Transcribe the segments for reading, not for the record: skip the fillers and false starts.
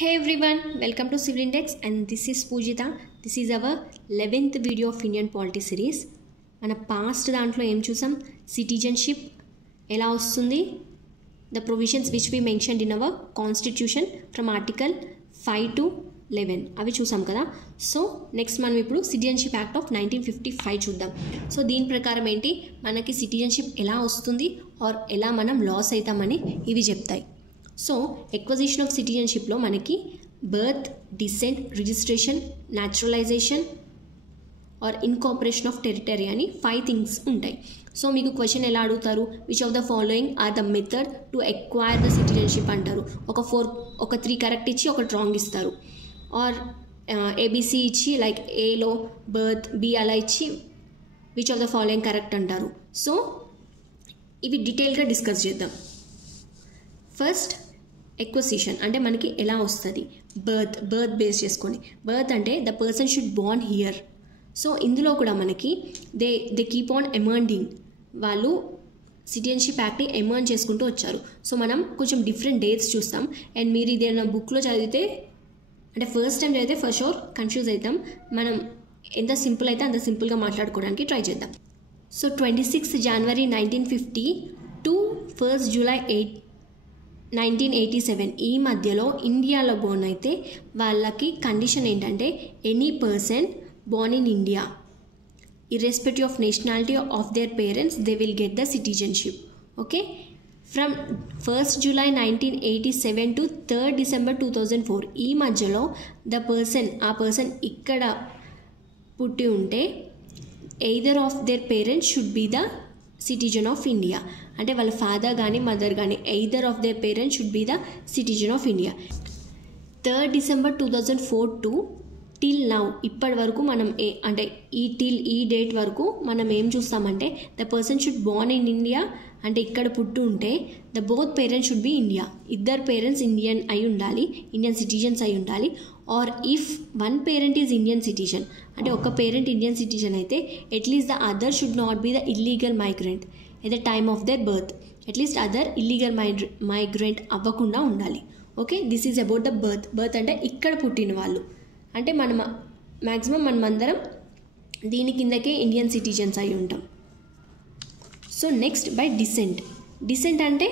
Hey everyone, welcome to Civil Index and this is Poojita. This is our 11th video of Indian Polity series. మన past దాంట్లో ఏం చూసాం, citizenship ఎలా వస్తుంది, the provisions which we mentioned in our constitution from article 5 to 11 అవి చూసాం కదా. So next మనం ఇప్పుడు సిటిజన్షిప్ యాక్ట్ ఆఫ్ 1955 చూద్దాం. సో దీని ప్రకారం ఏంటి, మనకి సిటిజన్షిప్ ఎలా వస్తుంది ఆర్ ఎలా మనం లాస్ అవుతామని ఇవి చెప్తాయి. సో ఎక్వజిషన్ ఆఫ్ సిటిజన్షిప్లో మనకి birth, descent, registration, naturalisation or incorporation of territory అని 5 థింగ్స్ ఉంటాయి. సో మీకు క్వశ్చన్ ఎలా అడుగుతారు, which of the following are the method to acquire the citizenship అంటారు. ఒక 3 కరెక్ట్ ఇచ్చి ఒక రాంగ్ ఇస్తారు. ఆర్ ఏబిసి ఇచ్చి లైక్ ఏలో బర్త్, బి అలా ఇచ్చి which of the following correct అంటారు. సో ఇవి డీటెయిల్గా డిస్కస్ చేద్దాం. ఫస్ట్ ఎక్వసిషన్ అంటే మనకి ఎలా వస్తుంది, బర్త్ బేస్ చేసుకొని. బర్త్ అంటే the person should Born here. So ఇందులో కూడా మనకి దే కీప్ ఆన్ ఎమర్నింగ్, వాళ్ళు సిటిజన్షిప్ యాక్ట్ని ఎమర్న్ చేసుకుంటూ వచ్చారు. సో మనం కొంచెం డిఫరెంట్ డేట్స్ చూస్తాం. అండ్ మీరు ఇదేనా బుక్లో చదివితే అంటే ఫస్ట్ టైం చదివితే ఫస్ట్ షూర్ కన్ఫ్యూజ్ అవుతాం. మనం ఎంత సింపుల్ అయితే అంత సింపుల్గా మాట్లాడుకోవడానికి ట్రై చేద్దాం. సో 26 జనవరి 1950 టు 1 జూలై 1987 ఈ మధ్యలో ఇండియాలో బోర్న్ అయితే వాళ్ళకి కండిషన్ ఏంటంటే any person Born in India irrespective of nationality of their parents they will get the citizenship. Okay, from 1st July 1987 to 3rd December 2004 ఈ మధ్యలో ఆ పర్సన్ ఇక్కడ పుట్టి ఉంటే either of their parents should be the citizen of India. అంటే వాళ్ళ father కానీ mother కానీ either of their parents should be the citizen of India. 3rd December 2004 to till now ఇప్పటి వరకు మనం అంటే ఈ డేట్ వరకు మనం ఏం చూస్తామంటే the person should born in India అంటే ఇక్కడ పుట్టు ఉంటే the both parents should be India. ఇద్దరు పేరెంట్స్ ఇండియన్ అయి ఉండాలి, ఇండియన్ సిటిజన్స్ అయి ఉండాలి. Or if one parent is Indian citizen అంటే ఒక పేరెంట్ ఇండియన్ సిటిజన్ అయితే at least the other should not be the illegal migrant at the time of their birth. At least other illegal migrant అవ్వకుండా ఉండాలి. Okay, this is about the birth అంటే ఇక్కడ పుట్టిన వాళ్ళు అంటే మ్యాక్సిమం మనమందరం దీని కిందకే ఇండియన్ సిటిజన్స్ అయి ఉంటాం. సో నెక్స్ట్ బై డిసెంట్ అంటే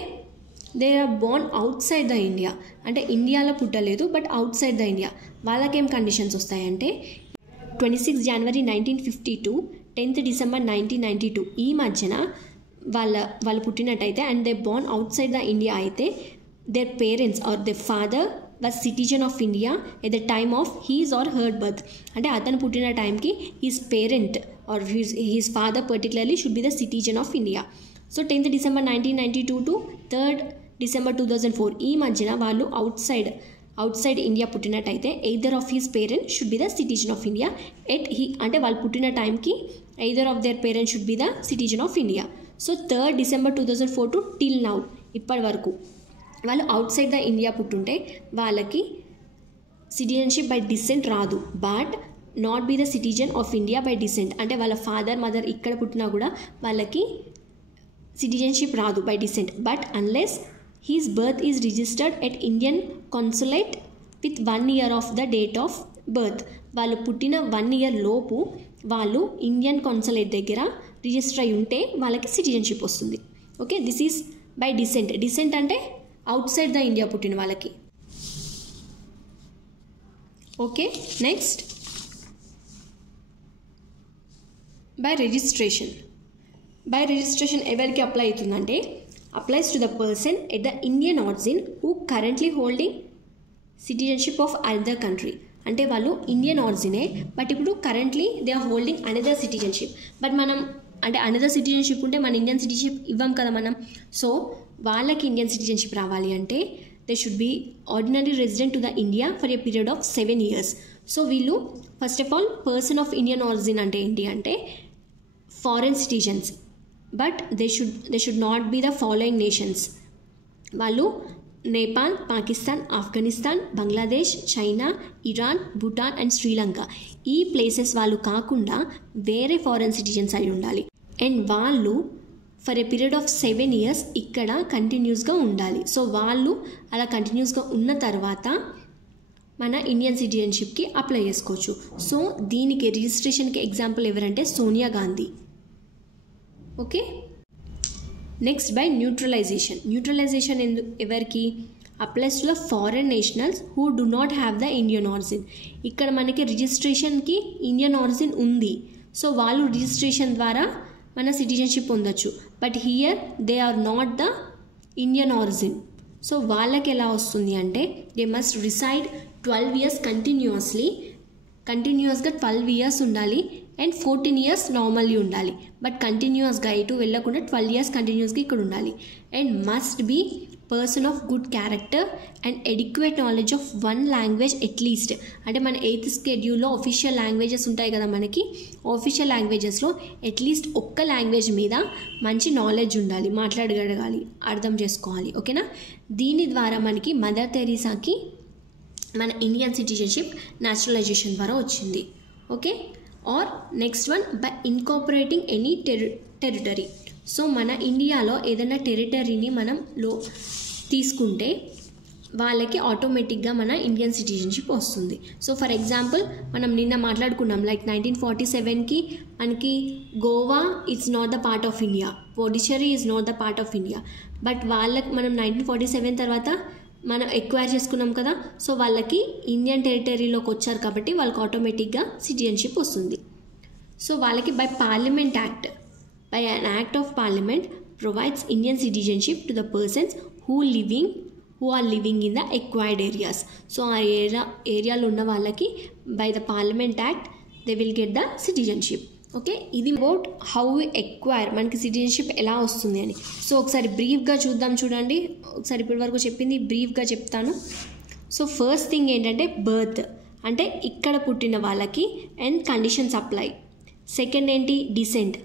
they are born outside the India అంటే ఇండియాలో పుట్టలేదు but outside the India. వాళ్ళకేం కండిషన్స్ వస్తాయంటే 26 జనవరి 1950 టు 10th డిసెంబర్ 1992 ఈ మధ్యన వాళ్ళు పుట్టినట్టయితే and they born outside the India అయితే their parents or their father was citizen of India at the time of his or her birth. అంటే అతను పుట్టిన టైంకి his parent or his father particularly should be the citizen of India. So 10th December 1992 to 3rd December 2004 ఈ మధ్యన వాళ్ళు outside India పుట్టినట్టయితే either of his parents should be the citizen of India. అంటే వాళ్ళు పుట్టిన టైంకి either of their parents should be the citizen of India. So 3rd December 2004 to till now ఇప్పటి వరకు వాళ్ళు అవుట్ సైడ్ ద ఇండియా పుట్టుంటే వాళ్ళకి సిటిజన్షిప్ బై డిసెంట్ రాదు, but not be the citizen of India by descent అంటే వాళ్ళ father mother ఇక్కడ పుట్టినా కూడా వాళ్ళకి సిటిజన్షిప్ రాదు by descent. But unless he's birth is registered at Indian consulate with 1 year of the date of birth. వాళ్ళు పుట్టిన 1 year లోపు వాళ్ళు ఇండియన్ కాన్సులేట్ దగ్గర రిజిస్టర్ అయి ఉంటే వాళ్ళకి సిటిజన్షిప్ వస్తుంది. Okay, this is by descent అంటే అవుట్ సైడ్ ద ఇండియా పుట్టిన వాళ్ళకి. ఓకే, నెక్స్ట్ బై రిజిస్ట్రేషన్ ఎవరికి అప్లై అవుతుందంటే applies to the person at the Indian origin who currently holding citizenship of another country. అంటే వాళ్ళు ఇండియన్ ఆరిజినే but ఇప్పుడు currently they are holding another citizenship. But మనం అంటే అనదర్ సిటిజన్షిప్ ఉంటే మన ఇండియన్ సిటిజన్షిప్ ఇవ్వం కదా మనం. సో వాళ్ళకి ఇండియన్ సిటిజన్షిప్ రావాలి అంటే they should be ordinary resident to the India for a period of 7 years. So వీళ్ళు first of all person of Indian origin అంటే ఏంటి అంటే foreign citizens, but they should not be the following nations. వాళ్ళు Nepal, Pakistan, Afghanistan, Bangladesh, China, Iran, Bhutan and Sri Lanka ఈ places వాళ్ళు కాకుండా వేరే foreign citizens అయి ఉండాలి. అండ్ వాళ్ళు for a period of 7 years ఇక్కడ కంటిన్యూస్గా ఉండాలి. సో వాళ్ళు అలా కంటిన్యూస్గా ఉన్న తర్వాత మన ఇండియన్ సిటిజన్షిప్కి అప్లై చేసుకోవచ్చు. సో దీనికి రిజిస్ట్రేషన్కి ఎగ్జాంపుల్ ఎవరంటే Sonia Gandhi. Okay, next by neutralization ఎవరికి applies to the foreign nationals who do not have the Indian origin. ఇక్కడ మనకి రిజిస్ట్రేషన్కి ఇండియన్ ఆరిజిన్ ఉంది, సో వాళ్ళు రిజిస్ట్రేషన్ ద్వారా మన సిటిజన్షిప్ పొందొచ్చు. But here they are not the Indian origin. So వాళ్ళకి ఎలా వస్తుంది అంటే దే మస్ట్ రిసైడ్ 12 years కంటిన్యూస్గా 12 years ఉండాలి అండ్ 14 years నార్మల్లీ ఉండాలి. బట్ కంటిన్యూస్గా ఎటు వెళ్ళకుండా 12 years కంటిన్యూస్గా ఇక్కడ ఉండాలి. And must be person of good character and adequate knowledge of 1 language at least. అంటే మన 8th schedule ఆఫీషియల్ లాంగ్వేజెస్ ఉంటాయి కదా, మనకి ఆఫీషియల్ లాంగ్వేజెస్లో అట్లీస్ట్ ఒక్క లాంగ్వేజ్ మీద మంచి నాలెడ్జ్ ఉండాలి, మాట్లాడగలగాలి, అర్థం చేసుకోవాలి. ఓకేనా, దీని ద్వారా మనకి మదర్ తెరీసాకి మన ఇండియన్ సిటిజన్షిప్ న్యాచురలైజేషన్ ద్వారా వచ్చింది. Okay, or next one by incorporating any territory. So మన ఇండియాలో ఏదైనా టెరిటరీని మనం తీసుకుంటే వాళ్ళకి ఆటోమేటిక్గా మన ఇండియన్ సిటిజన్షిప్ వస్తుంది. సో ఫర్ ఎగ్జాంపుల్ మనం నిన్న మాట్లాడుకున్నాం, లైక్ 1947కి మనకి Goa it's not the part of India, Puducherry is not the part of India. But వాళ్ళకి మనం 1947 తర్వాత మనం ఎక్వైర్ చేసుకున్నాం కదా, సో వాళ్ళకి ఇండియన్ టెరిటరీలోకి వచ్చారు కాబట్టి వాళ్ళకి ఆటోమేటిక్గా సిటిజన్షిప్ వస్తుంది. సో వాళ్ళకి by parliament act, by an act of parliament provides Indian citizenship to the persons who are living in the acquired areas. So ఆ ఏరియాలో ఉన్న వాళ్ళకి by the parliament act they will get the citizenship. Okay, ఇది about how we acquire, మనకి citizenship ఎలా వస్తుంది అని. So ఒకసారి బ్రీఫ్గా చూద్దాం. చూడండి, ఒకసారి ఇప్పటి వరకు చెప్పింది బ్రీఫ్గా చెప్తాను. సో ఫస్ట్ థింగ్ ఏంటంటే బర్త్, అంటే ఇక్కడ పుట్టిన వాళ్ళకి అండ్ కండిషన్స్ అప్లై. సెకండ్ ఏంటి డిసెంట్,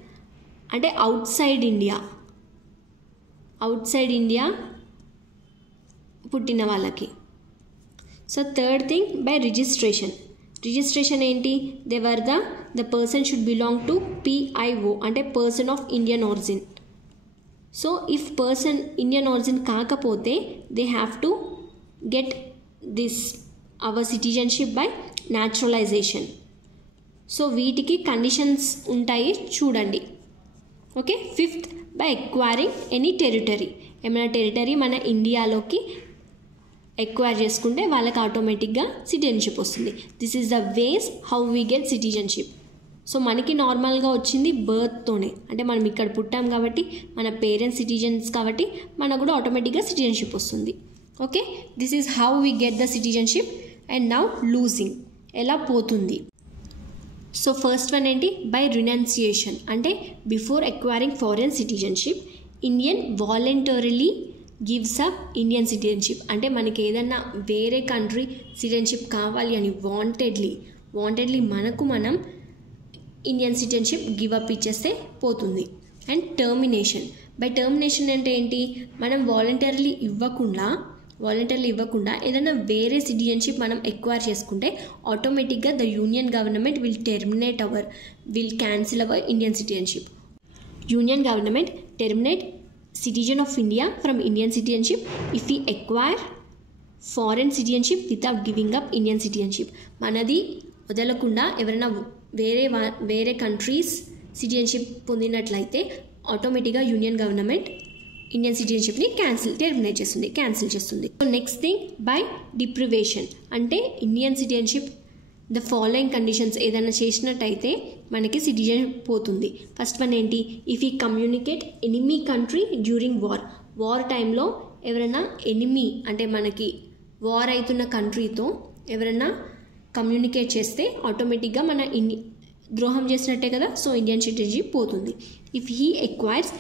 అంటే అవుట్ సైడ్ ఇండియా పుట్టిన వాళ్ళకి. So third thing by registration ఏంటి, the person should belong to PIO, అంటే person of Indian origin. So if person Indian origin కాకపోతే they have to get this our citizenship by naturalization. So వీటికి conditions ఉంటాయి చూడండి. Okay, fifth by acquiring any territory, ఏమైనా territory మన ఇండియాలోకి acquire చేసుకుంటే వాళ్ళకి ఆటోమేటిక్గా సిటిజన్షిప్ వస్తుంది. This is the ways how we get citizenship. So మనకి నార్మల్గా వచ్చింది బర్త్తోనే, అంటే మనం ఇక్కడ పుట్టాం కాబట్టి మన పేరెంట్స్ సిటిజన్స్ కాబట్టి మనకు కూడా ఆటోమేటిక్గా సిటిజన్షిప్ వస్తుంది. Okay, this is how we get the citizenship. And now losing, ఎలా పోతుంది. సో ఫస్ట్ వన్ ఏంటి బై రినౌన్సియేషన్, అంటే before acquiring foreign citizenship Indian voluntarily gives up Indian citizenship. అంటే మనకి ఏదన్నా వేరే కంట్రీ సిటిజన్షిప్ కావాలి అని వాంటెడ్లీ మనం ఇండియన్ సిటిజన్షిప్ గివ్ అప్ ఇచ్చేస్తే పోతుంది. అండ్ బై టర్మినేషన్ అంటే ఏంటి, మనం వాలంటరీలీ ఇవ్వకుండా ఏదైనా వేరే సిటిజన్షిప్ మనం ఎక్వైర్ చేసుకుంటే ఆటోమేటిక్గా the union government will cancel our Indian citizenship. Union government terminate citizen of India from Indian citizenship if we acquire foreign citizenship without giving up Indian citizenship. మనది వదలకుండా ఎవరైనా వేరే కంట్రీస్ సిటిజన్షిప్ పొందినట్లయితే ఆటోమేటిక్గా union government Indian సిటిజన్షిప్ని cancel చేస్తుంది. Next thing by deprivation, అంటే Indian citizenship the following conditions ఏదైనా చేసినట్టయితే మనకి సిటిజన్ పోతుంది. ఫస్ట్ వన్ ఏంటి, ఇఫ్ ఈ communicate enemy country during war టైంలో ఎవరైనా ఎనిమీ, అంటే మనకి వార్ అవుతున్న కంట్రీతో ఎవరైనా కమ్యూనికేట్ చేస్తే ఆటోమేటిక్గా మన ద్రోహం చేసినట్టే కదా, సో ఇండియన్ సిటిజన్షిప్ పోతుంది. If he acquires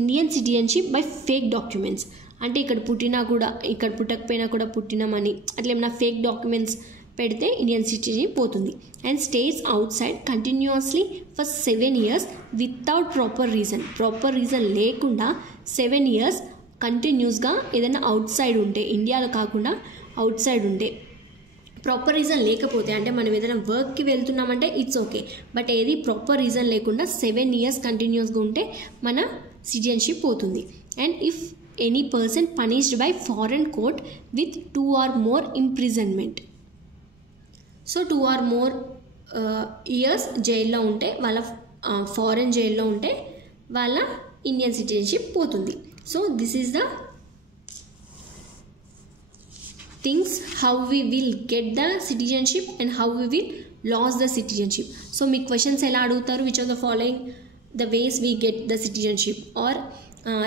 Indian citizenship by fake documents, అంటే ఇక్కడ పుట్టకపోయినా కూడా పుట్టినామని అట్లా ఏమైనా ఫేక్ డాక్యుమెంట్స్ పెడితే ఇండియన్ సిటిజన్షిప్ పోతుంది. And stays out side continuously for 7 years without proper reason లేకుండా 7 years కంటిన్యూస్గా ఏదైనా అవుట్ సైడ్ ఉంటే, ఇండియాలో కాకుండా అవుట్ సైడ్ ఉంటే, ప్రాపర్ రీజన్ లేకపోతే, అంటే మనం ఏదైనా వర్క్కి వెళ్తున్నామంటే ఇట్స్ ఓకే, బట్ ఏది ప్రాపర్ రీజన్ లేకుండా 7 years కంటిన్యూస్గా ఉంటే మన సిటిజన్షిప్ పోతుంది. And if any person punished by foreign court with 2 or more imprisonment, so 2 or more years జైల్లో ఉంటే వాళ్ళ ఫారెన్ జైల్లో ఉంటే వాళ్ళ ఇండియన్ సిటిజన్షిప్ పోతుంది. So this is the things how we will get the citizenship and how we will lose the citizenship. So మీ questions ఎలా అడుగుతారు, which are the following the ways we get the citizenship, or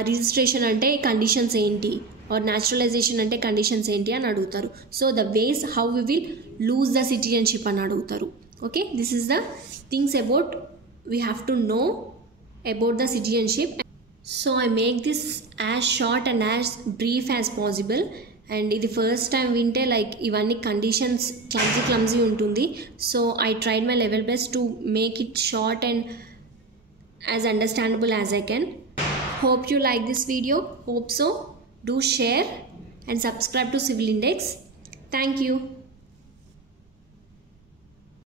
registration అంటే conditions ఏంటి, or naturalisation అంటే conditions ఏంటి అని అడుగుతారు. So the ways how we will lose the citizenship అని అడుగుతారు. Okay, this is the things about we have to know about the citizenship. So I make this as short and as brief as possible. And ఇది first time వింటే like ఇవన్నీ conditions clumsy ఉంటుంది. So I tried my level best to make it short and as understandable as I can. Hope you like this video. Hope so. Do share and subscribe to Civil Index. Thank you.